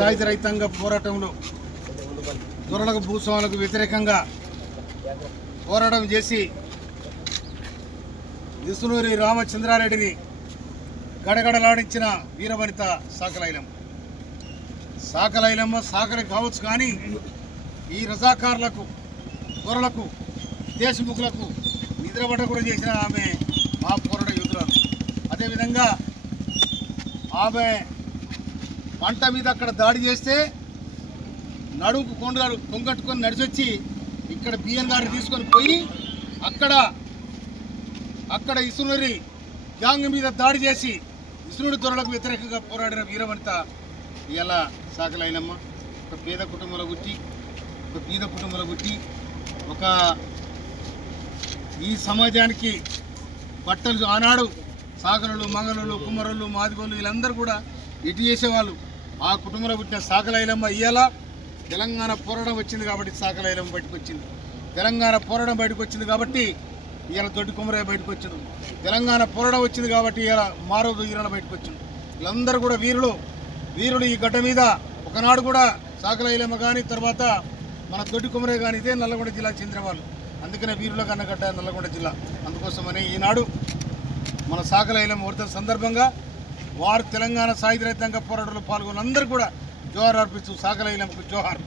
సాయుధ రైతాంగ పోరాటంలో దొరలకు భూస్వాములకు వ్యతిరేకంగా పోరాటం చేసి విసునూరి రామచంద్రారెడ్డిని గడగడలాడించిన వీరవనిత సాకలైలమ్మ సాకలి కావచ్చు, కానీ ఈ రజాకారులకు దొరలకు దేశముఖులకు నిద్రపట్ట కూడా చేసిన ఆమె మా పోరాట యోధురాలు. అదేవిధంగా ఆమె పంట మీద అక్కడ దాడి చేస్తే నడుముకు కొంగట్టుకొని నడిచొచ్చి ఇక్కడ బిఎన్ గారిని తీసుకొని పోయి అక్కడ ఇసునూరి గ్యాంగ్ మీద దాడి చేసి ఇసునూరి దొరలకు వ్యతిరేకంగా పోరాడిన వీరవనిత ఇలా సాకలైలమ్మ. ఒక పేద కుటుంబంలో పుట్టి ఒక బీద కుటుంబంలో పుట్టి ఈ సమాజానికి బట్టలు ఆనాడు సాగరులు మంగళులు కుమ్మరులు మాదిగోళ్ళు వీళ్ళందరూ కూడా ఎటు చేసేవాళ్ళు. ఆ కుటుంబంలో పుట్టిన సాకలైలమ్మ ఇవాళ తెలంగాణ పోరాటం వచ్చింది కాబట్టి సాకలైలమ్మ బయటకు వచ్చింది. తెలంగాణ పోరాటం బయటకు వచ్చింది కాబట్టి ఇవాళ దొడ్డి కుమ్మరయ్య బయటకు వచ్చింది. తెలంగాణ పోరాటం వచ్చింది కాబట్టి ఇవాళ మారోజు ఈరణ బయటకు వచ్చింది. వీళ్ళందరూ కూడా వీరుడు ఈ గడ్డ మీద ఒకనాడు కూడా సాకలైలమ్మ కానీ తర్వాత మన దొడ్డి కుమ్మరయ్య కానీ ఇదే నల్లగొండ జిల్లా చెందిన వాళ్ళు. అందుకనే వీరుల కన్నగడ్డ నల్లగొండ జిల్లా. అందుకోసమని ఈనాడు మన సాకలైలమ్మ వర్ధంతి సందర్భంగా వారు తెలంగాణ సాయుధ రైతాంగ పోరాటంలో పాల్గొన్న అందరూ కూడా జోహార్ అర్పిస్తూ సాకలైలమ్మకు జోహార్.